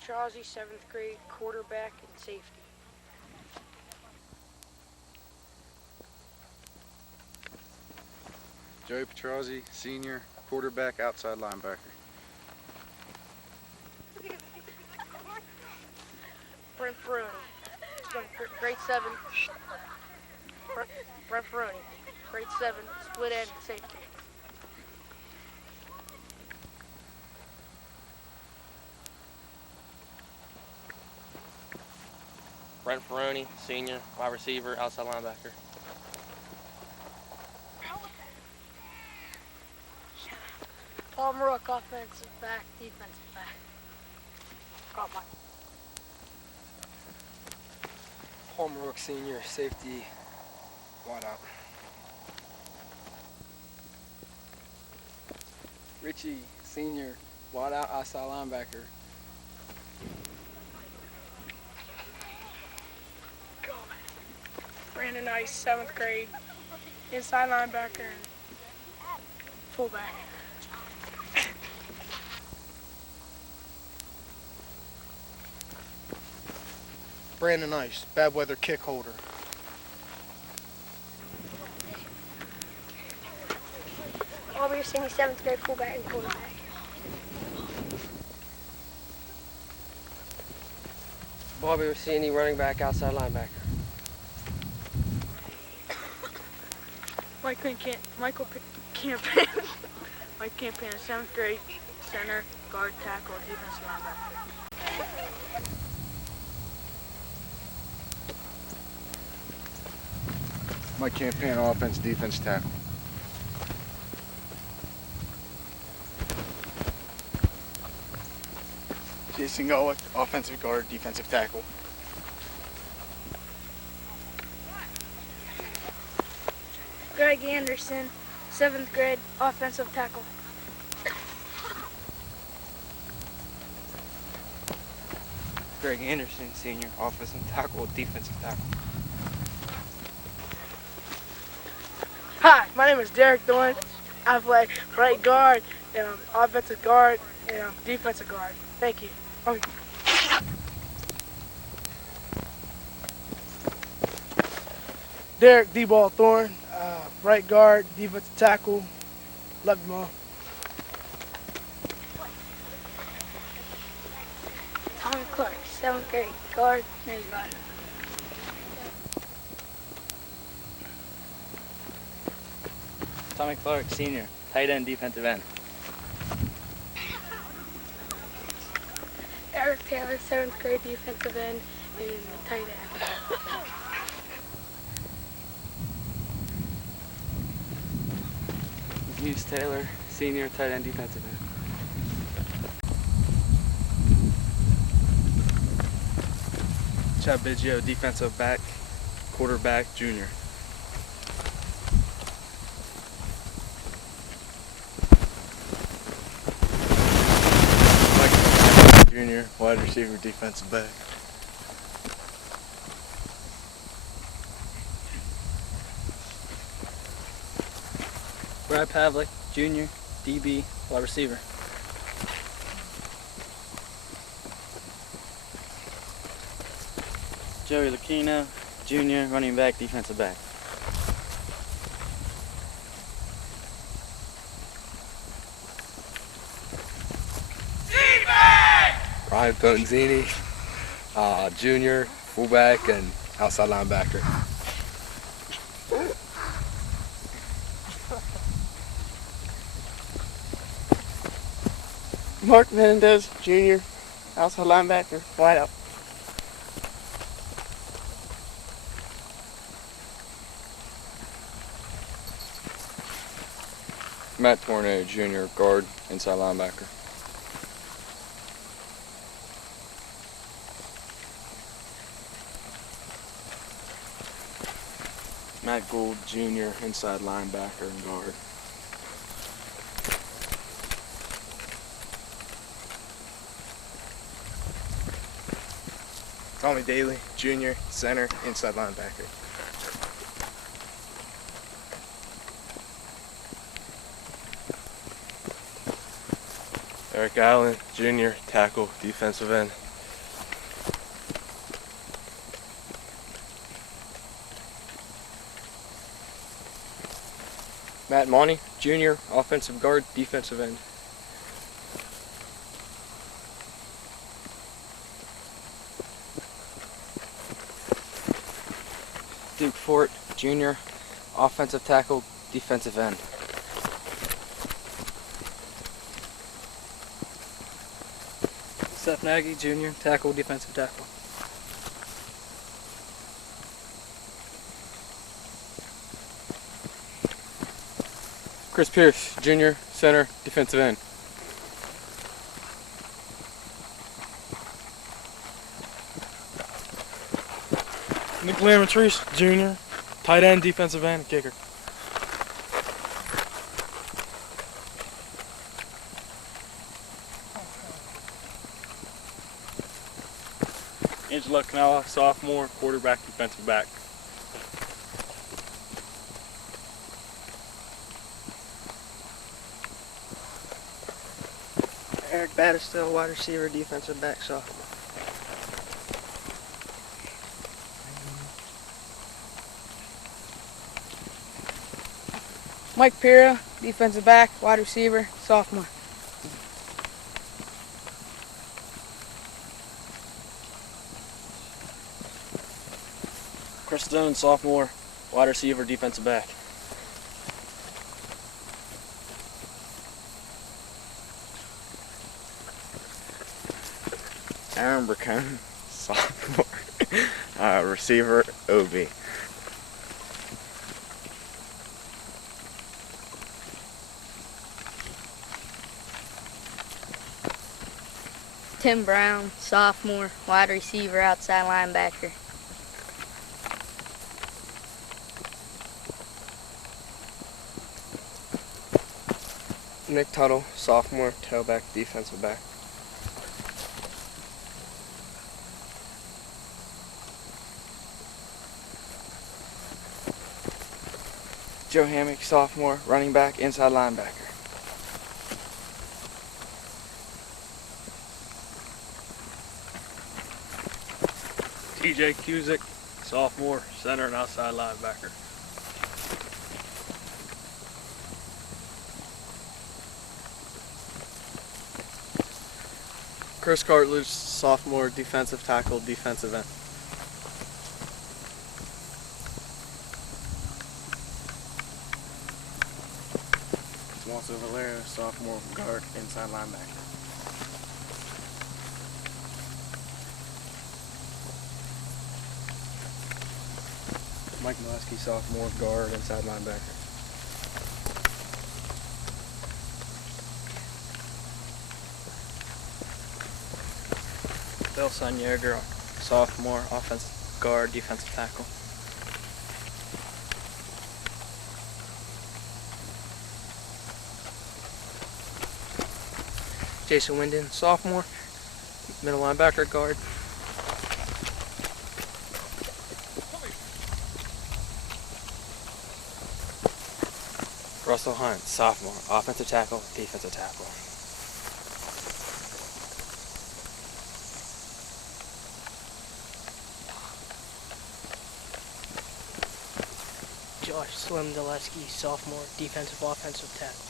Petrozzi, 7th grade, quarterback and safety. Joey Petrozzi, senior, quarterback, outside linebacker. Brent Ferroni, grade 7. Brent Ferroni, grade 7, split end and safety. Brent Ferroni, senior, wide receiver, outside linebacker. Paul Rook, offensive back, defensive back. Got mine. Paul Rook, senior, safety, wideout. Richie, senior, wideout, outside linebacker. Brandon Ice, 7th grade, inside linebacker and fullback. Brandon Ice, bad weather kick holder. Aubrey Senior, 7th grade, fullback and quarterback. Bobby Rossini, running back, outside linebacker. Michael Campaign, Mike Campaign, 7th grade, center, guard, tackle, defensive linebacker. Mike Campaign, offense, defense, tackle. Jason Golick, offensive guard, defensive tackle. Greg Anderson, 7th grade, offensive tackle. Greg Anderson, senior, offensive tackle, defensive tackle. Hi, my name is Derek Thorne. I play right guard and offensive guard and defensive guard. Thank you. Derek D-Ball Thorne, right guard, defensive tackle. Love you, Mom. Tommy Clark, 7th grade, guard, nose guard. Tommy Clark, senior, tight end, defensive end. Eric Taylor, 7th grade, defensive end and tight end. Hughes Taylor, senior, tight end, defensive end. Chad Biggio, defensive back, quarterback, junior. Mike Junior, wide receiver, defensive back. Brad Pavlik, junior, DB, wide receiver. Joey Lucchino, junior, running back, defensive back. Ryan Fontenzini, junior, fullback, and outside linebacker. Mark Menendez, junior, outside linebacker, wideout. Matt Tornado, junior, guard, inside linebacker. Matt Gould, junior, inside linebacker and guard. Tommy Daly, junior, center, inside linebacker. Eric Allen, junior, tackle, defensive end. Matt Monty, Jr., offensive guard, defensive end. Duke Fort, Jr., offensive tackle, defensive end. Seth Nagy, Jr., tackle, defensive tackle. Chris Pierce, Jr., center, defensive end. Nick Lamatrice, Jr., tight end, defensive end, kicker. Angelo Canella, sophomore, quarterback, defensive back. Eric Battistel, wide receiver, defensive back, sophomore. Mike Pira, defensive back, wide receiver, sophomore. Chris Stone, sophomore, wide receiver, defensive back. Aaron Bracone, sophomore, receiver, OB. Tim Brown, sophomore, wide receiver, outside linebacker. Nick Tuttle, sophomore, tailback, defensive back. Joe Hammock, sophomore, running back, inside linebacker. TJ Cusick, sophomore, center and outside linebacker. Chris Cartledge, sophomore, defensive tackle, defensive end. Walter Valera, sophomore, guard, inside linebacker. Mike Molesky, sophomore, guard, inside linebacker. Bill Sunyeger, sophomore, offensive guard, defensive tackle. Jason Winden, sophomore, middle linebacker, guard. Russell Hunt, sophomore, offensive tackle, defensive tackle. Josh Slim Daleski, sophomore, defensive offensive tackle.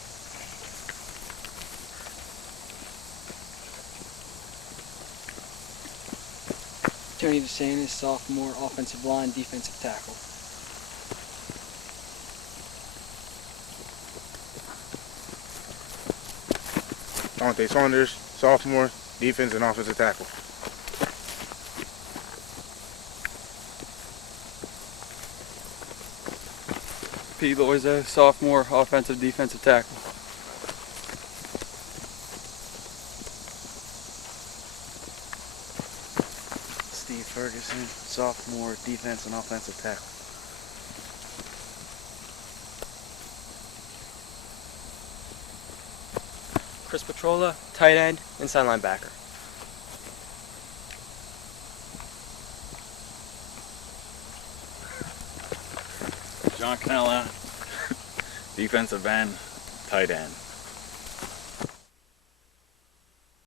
Tony DeSantis, sophomore, offensive line, defensive tackle. Dante Saunders, sophomore, defense and offensive tackle. Pete Loizo, sophomore, offensive, defensive tackle. Steve Ferguson, sophomore, defense and offensive tackle. Chris Petrola, tight end, inside linebacker. John Canella, defensive end, tight end.